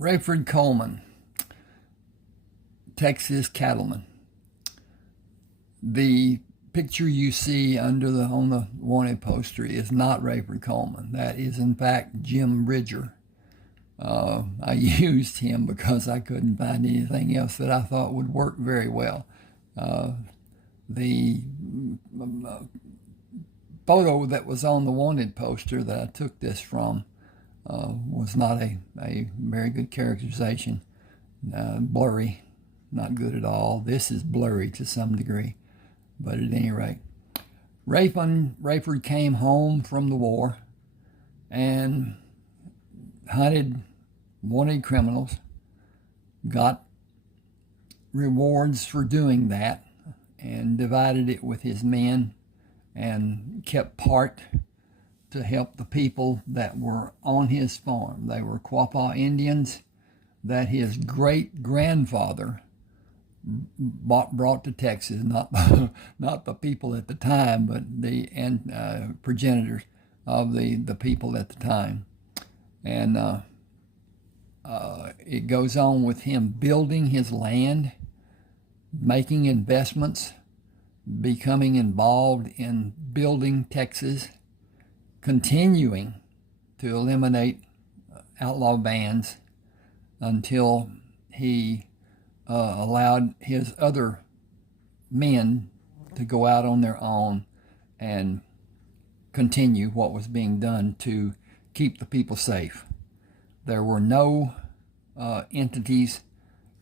Rayford Coleman, Texas Cattleman. The picture you see on the wanted poster is not Rayford Coleman. That is in fact Jim Bridger. I used him because I couldn't find anything else that I thought would work very well. The photo that was on the wanted poster that I took this from was not a very good characterization. Blurry, not good at all. This is blurry to some degree, but at any rate, Rayford came home from the war and hunted wanted criminals, got rewards for doing that, and divided it with his men and kept part to help the people that were on his farm. They were Quapaw Indians that his great-grandfather brought to Texas, not the people at the time, but the progenitors of the people at the time. And it goes on with him building his land, making investments, becoming involved in building Texas, continuing to eliminate outlaw bands until he allowed his other men to go out on their own and continue what was being done to keep the people safe. There were no entities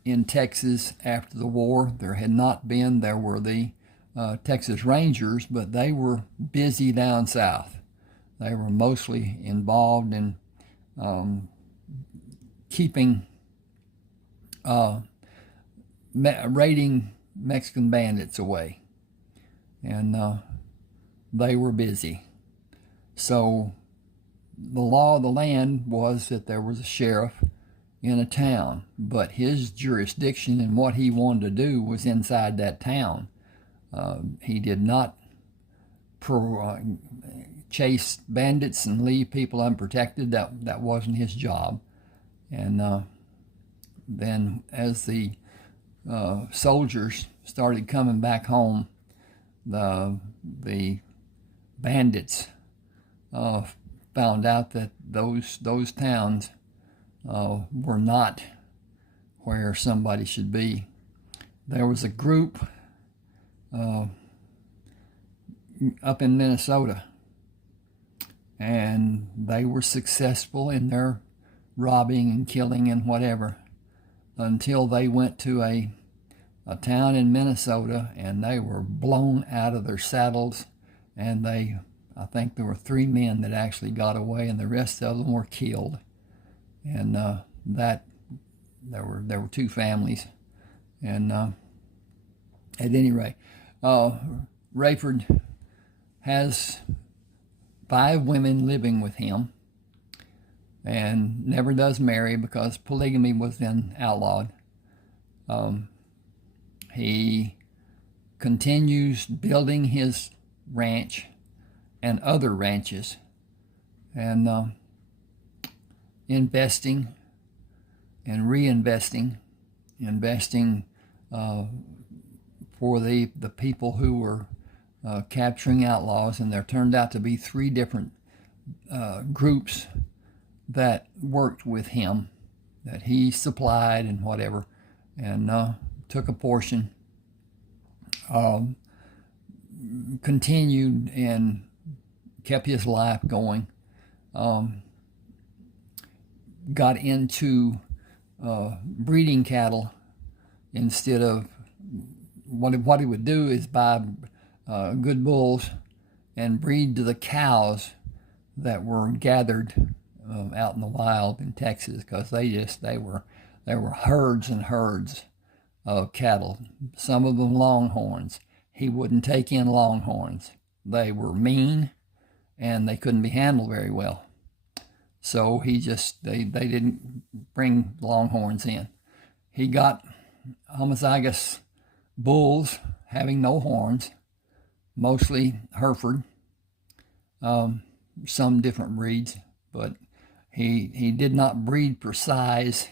in Texas after the war. There had not been. There were the Texas Rangers, but they were busy down south. They were mostly involved in keeping, raiding Mexican bandits away. And they were busy. So the law of the land was that there was a sheriff in a town, but his jurisdiction and what he wanted to do was inside that town. He did not chase bandits and leave people unprotected. That wasn't his job. And then as the soldiers started coming back home, the bandits found out that those towns were not where somebody should be. There was a group up in Minnesota, and they were successful in their robbing and killing and whatever until they went to a town in Minnesota, and they were blown out of their saddles, and I think there were 3 men that actually got away, and the rest of them were killed. And there were 2 families. And at any rate, Rayford has 5 women living with him, and never does marry because polygamy was then outlawed. He continues building his ranch and other ranches, and investing and reinvesting, investing for the people who were capturing outlaws. And there turned out to be 3 different groups that worked with him, that he supplied and whatever, and took a portion, continued and kept his life going, got into breeding cattle instead of what he would do is buy good bulls and breed to the cows that were gathered out in the wild in Texas, because they were herds and herds of cattle. Some of them longhorns. He wouldn't take in longhorns. They were mean and they couldn't be handled very well. So they didn't bring longhorns in. He got homozygous bulls having no horns, mostly Hereford, some different breeds, but he did not breed for size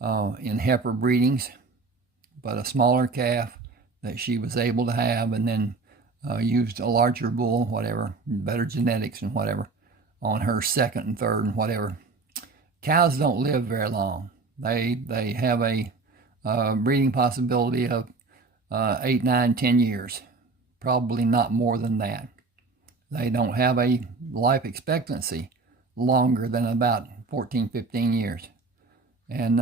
in heifer breedings, but a smaller calf that she was able to have, and then used a larger bull, whatever, better genetics and whatever, on her second and third and whatever. Cows don't live very long. They have a breeding possibility of 8, 9, 10 years, probably not more than that. They don't have a life expectancy longer than about 14, 15 years. And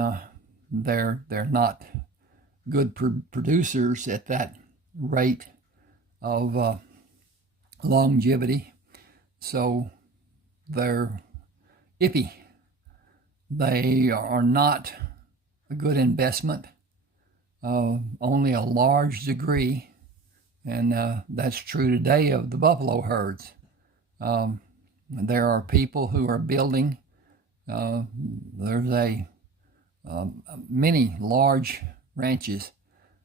they're not good producers at that rate of longevity. So they're iffy. They are not a good investment. Only a large degree, and that's true today of the buffalo herds. There are people who are building. There's many large ranches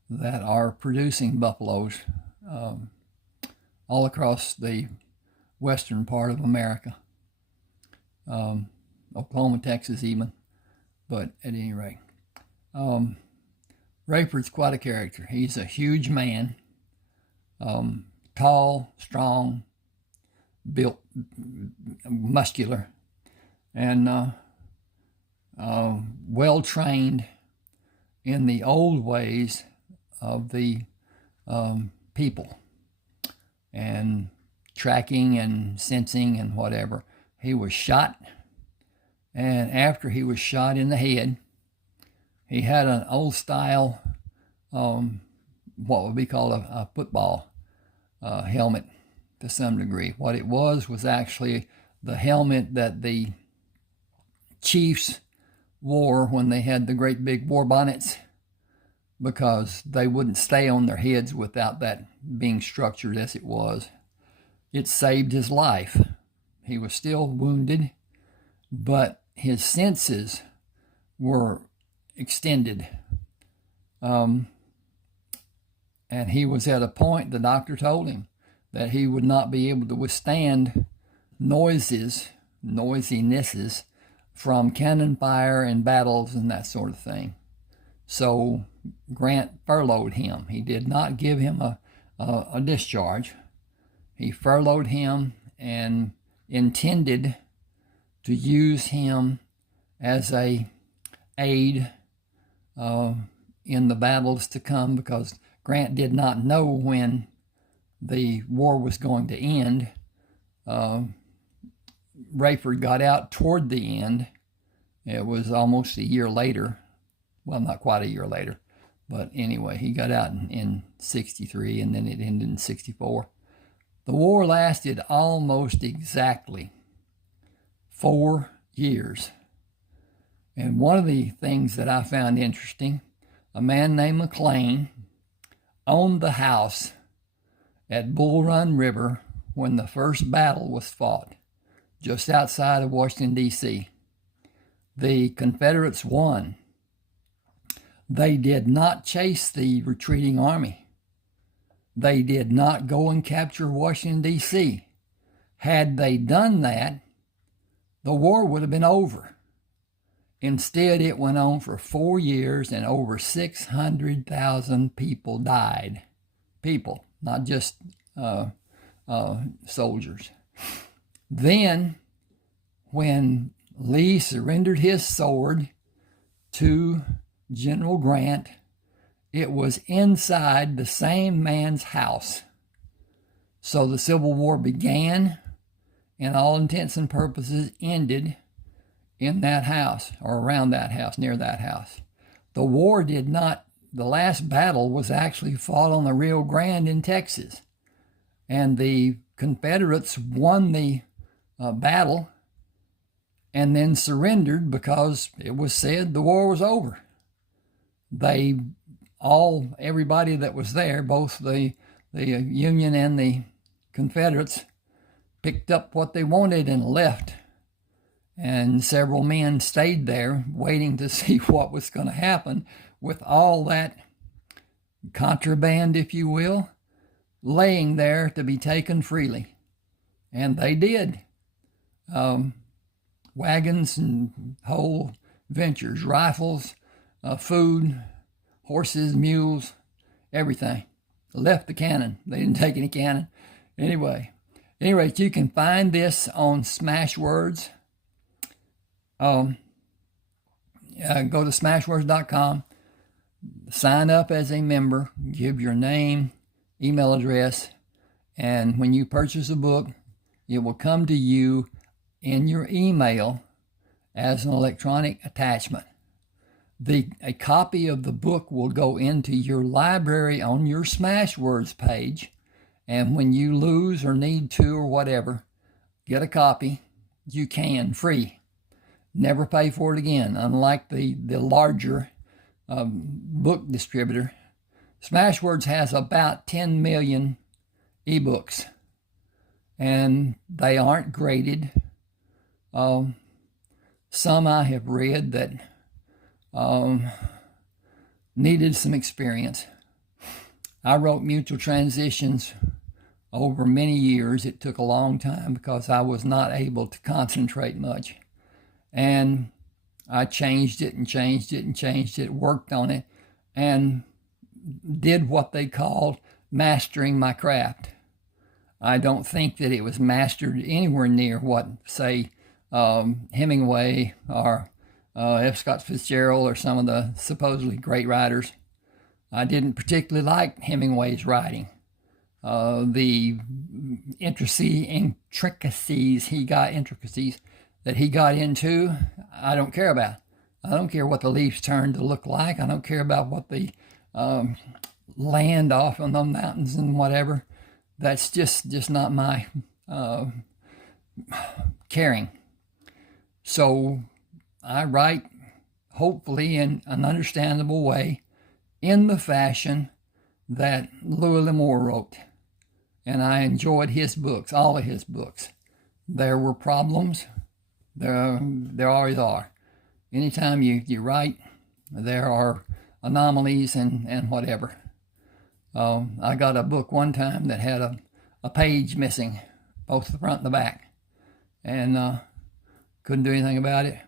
that are producing buffaloes all across the western part of America, Oklahoma, Texas even. But at any rate, Rayford's quite a character. He's a huge man, tall, strong, built, muscular, and well trained in the old ways of the people, and tracking and sensing and whatever. He was shot, and after he was shot in the head, he had an old style, what would be called a football helmet to some degree. What it was actually the helmet that the chiefs wore when they had the great big war bonnets, because they wouldn't stay on their heads without that being structured as it was. It saved his life. He was still wounded, but his senses were extended. And he was at a point, the doctor told him, that he would not be able to withstand noisenesses from cannon fire and battles and that sort of thing. So Grant furloughed him. He did not give him a discharge. He furloughed him and intended to use him as a aid in the battles to come, because Grant did not know when the war was going to end. Rayford got out toward the end. It was almost a year later. Well, not quite a year later. But anyway, he got out in 63, and then it ended in 64. The war lasted almost exactly 4 years. And one of the things that I found interesting, a man named McLean owned the house at Bull Run River when the first battle was fought, just outside of Washington, D.C. The Confederates won. They did not chase the retreating army. They did not go and capture Washington, D.C. Had they done that, the war would have been over. Instead, it went on for 4 years, and over 600,000 people died. People, not just soldiers. Then, when Lee surrendered his sword to General Grant, it was inside the same man's house. So the Civil War began, and all intents and purposes ended in that house, or around that house, near that house. The war did not, the last battle was actually fought on the Rio Grande in Texas. And the Confederates won the battle and then surrendered because it was said the war was over. Everybody that was there, both the Union and the Confederates, picked up what they wanted and left. And several men stayed there waiting to see what was going to happen with all that contraband, if you will, laying there to be taken freely. And they did. Wagons and whole ventures, rifles, food, horses, mules, everything. Left the cannon. They didn't take any cannon. Anyway, you can find this on Smashwords. Go to smashwords.com, sign up as a member, give your name, email address, and when you purchase a book, it will come to you in your email as an electronic attachment. A copy of the book will go into your library on your Smashwords page, and when you lose or need to or whatever, get a copy. You can, free. Never pay for it again. Unlike the larger book distributor, Smashwords has about 10 million ebooks, and they aren't graded. Some I have read that needed some experience. I wrote Mutual Transitions over many years. It took a long time because I was not able to concentrate much. And I changed it, worked on it, and did what they called mastering my craft. I don't think that it was mastered anywhere near what, say, Hemingway or F. Scott Fitzgerald or some of the supposedly great writers. I didn't particularly like Hemingway's writing. The intricacies that he got into, I don't care about. I don't care what the leaves turned to look like. I don't care about what the land off on the mountains and whatever. That's just not my caring. So I write, hopefully in an understandable way, in the fashion that Louis L'Amour wrote. And I enjoyed his books, all of his books. There were problems. There always are. Anytime you write, there are anomalies and whatever. I got a book one time that had a page missing, both the front and the back, and couldn't do anything about it.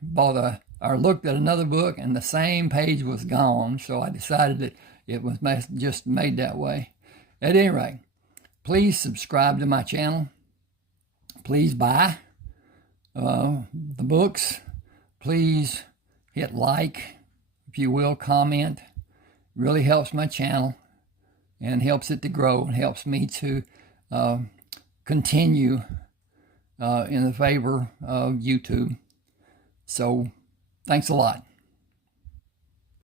I looked at another book and the same page was gone, so I decided that it was just made that way. At any rate, please subscribe to my channel. Please buy the books. Please hit like, if you will, comment. It really helps my channel and helps it to grow and helps me to continue in the favor of YouTube. So thanks a lot.